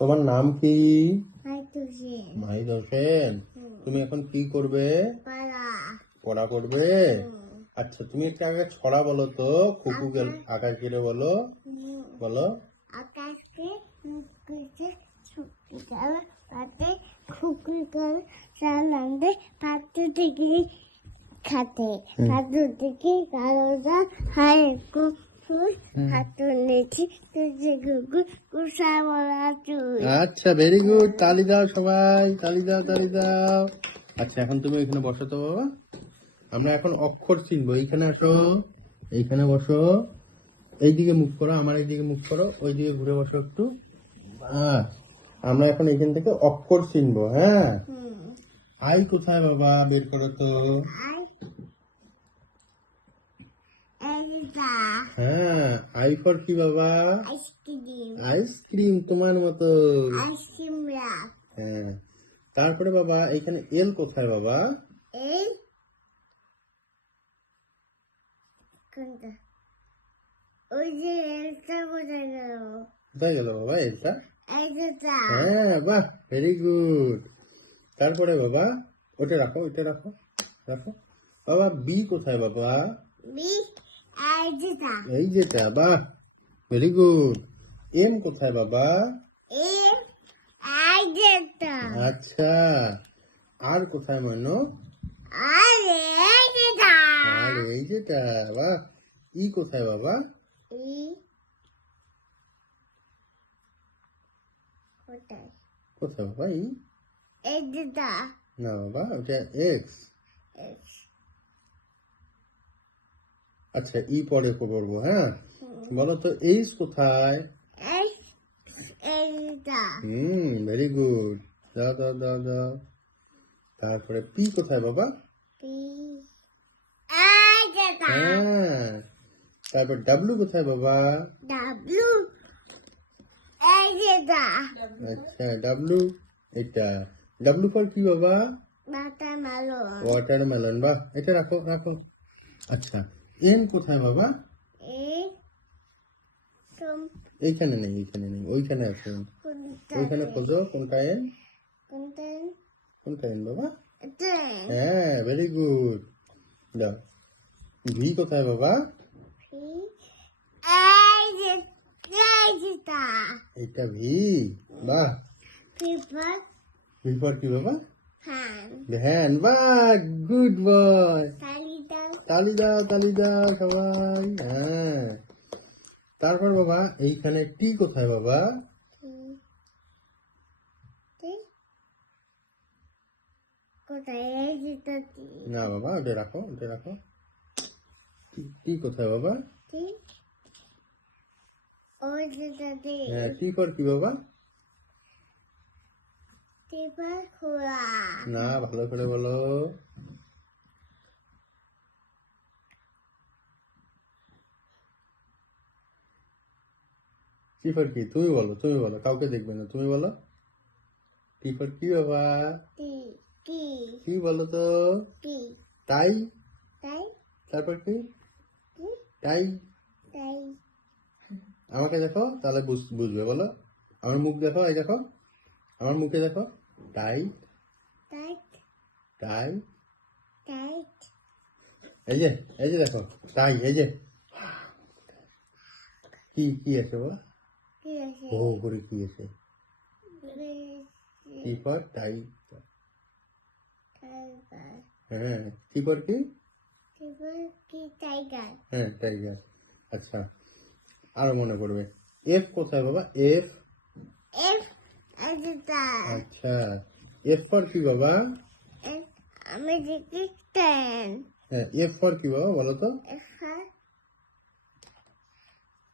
তোমার নাম কি? মাইতুসেন মাহিদ হোসেন। তুমি এখন কি করবে? পালা পড়া করবে? আচ্ছা, তুমি একটা আগে ছড়া বলো তো। খুকু গেল আকাশ গেলে বলো, বলো। আকাশকে মুকুটে ছুটিকাল পাতে খুকুকাল সালান্দে পাতে থেকে খাতে পাতে থেকে কালোদা হায় কুকুর হাতু নেছি তুই কুকুর কুসা বলা তুই। আচ্ছা, ভেরি গুড। তালি দাও সবাই, তালি দাও, তালি দাও। আচ্ছা, এখন তুমি এখানে বসো তো বাবা। আমরা এখন অক্ষর চিনবো। এইখানে আসো, এইখানে বসো। এইদিকে মুখ করো, আমার এইদিকে মুখ করো, ওইদিকে ঘুরে বসো একটু। বাহ। আমরা এখন এখান থেকে অক্ষর চিনবো। হ্যাঁ, আই কোথায় বাবা? বের করো তো। হ্যাঁ, আই ফর কি বাবা? আইসক্রিম আইসক্রিম, তোমার মতো। আইসক্রিম রাখ হ্যাঁ, তারপরে বাবা এখানে এল কোথায় বাবা? এই কোনটা ওই যে একটা কোথায় গেল কোথায় গেল বাবা এলটা? এই যেটা হ্যাঁ, বাহ, ভেরি গুড। তারপরে বাবা ওটা রাখো, ওইটা রাখো, রাখো। বাবা বি কোথায় বাবা? বি এই যেটা এই যেটা, বাহ, ভেরি গুড। এম কোথায় বাবা? এম এই যেটা আচ্ছা, আর কোথায় মানো? আরে এই যেটা আর এই যেটা, বাহ। ই কোথায় বাবা? ই কোথায় কোথায় বাবা ই? এই যেটা না বাবা, ওটা এক্স। আচ্ছা, ই পরে করবো। হ্যাঁ, বলো তো এইচ কোথায়? এই এই যেটা ভেরি গুড। দাও, দাও, দাও, দাও। তারপরে পি কোথায় বাবা? পি এই যেটা হ্যাঁ, তারপর ডাব্লু কোথায় বাবা? ডাব্লু এই যেটা আচ্ছা, ডাব্লু, এটা ডাব্লু ফর কি বাবা? বাটা মালো ওয়াটারমেলন, বাহ, এটা রাখো, রাখো। আচ্ছা, এন কোথায় বাবা? এই তুম এইখানে নেই, এইখানে নেই, ওইখানে আছে। কোনটা ওইখানে খোঁজো, কোনটা এন? কোনটা কোনটা এন বাবা? এটা হ্যাঁ, ভেরি গুড। দাও। ভি কোথায় বাবা? পি এই যে এই যেটা এটা ভি, বাহ। পেপার ভি ফর কি বাবা? ফ্যান ভ্যান, বাহ, গুড বয়। তালিটা তালি দাও, তালি দাও সবাই। হ্যাঁ, তারপর বাবা এইখানে টি কোথায় বাবা? কোথায় এই যেটা না বাবা, ওটা রাখো, ওটা রাখো। টি কোথায় বাবা? ওই যেটাতে হ্যাঁ, টি ফর কি বাবা? পেপার খোলা না, ভালো করে বলো। টি ফর কি? তুমি বলো, তুমি বলো, কাউকে দেখবে না, তুমি বলো। টি ফর কি বাবা? টি কি কি বলো তো? কি টাই। তাই তারপর কি? কি টাই। তাই আমাকে দেখো, তাহলে বুঝবে, বলো। আমার মুখ দেখো, এই দেখো, আমার মুখে দেখো। টাই, টাইট টাই। টাইট এই যে, এই যে দেখো, টাই, এই যে। কি কি আছে বলো? কি আছে ও করে কি আছে? টি ফর টাই। হ্যাঁ, টি ফর কি? পেপার কি টাইগার হ্যাঁ, টাইগার। আচ্ছা, আরো মনে করবে। এফ কোথায় বাবা? এফ। এফ এই যেটা আচ্ছা, এফ ফর কি বাবা? এফ আমি দেখি টেন হ্যাঁ, এফ ফর কি বাবা বলো তো? এফ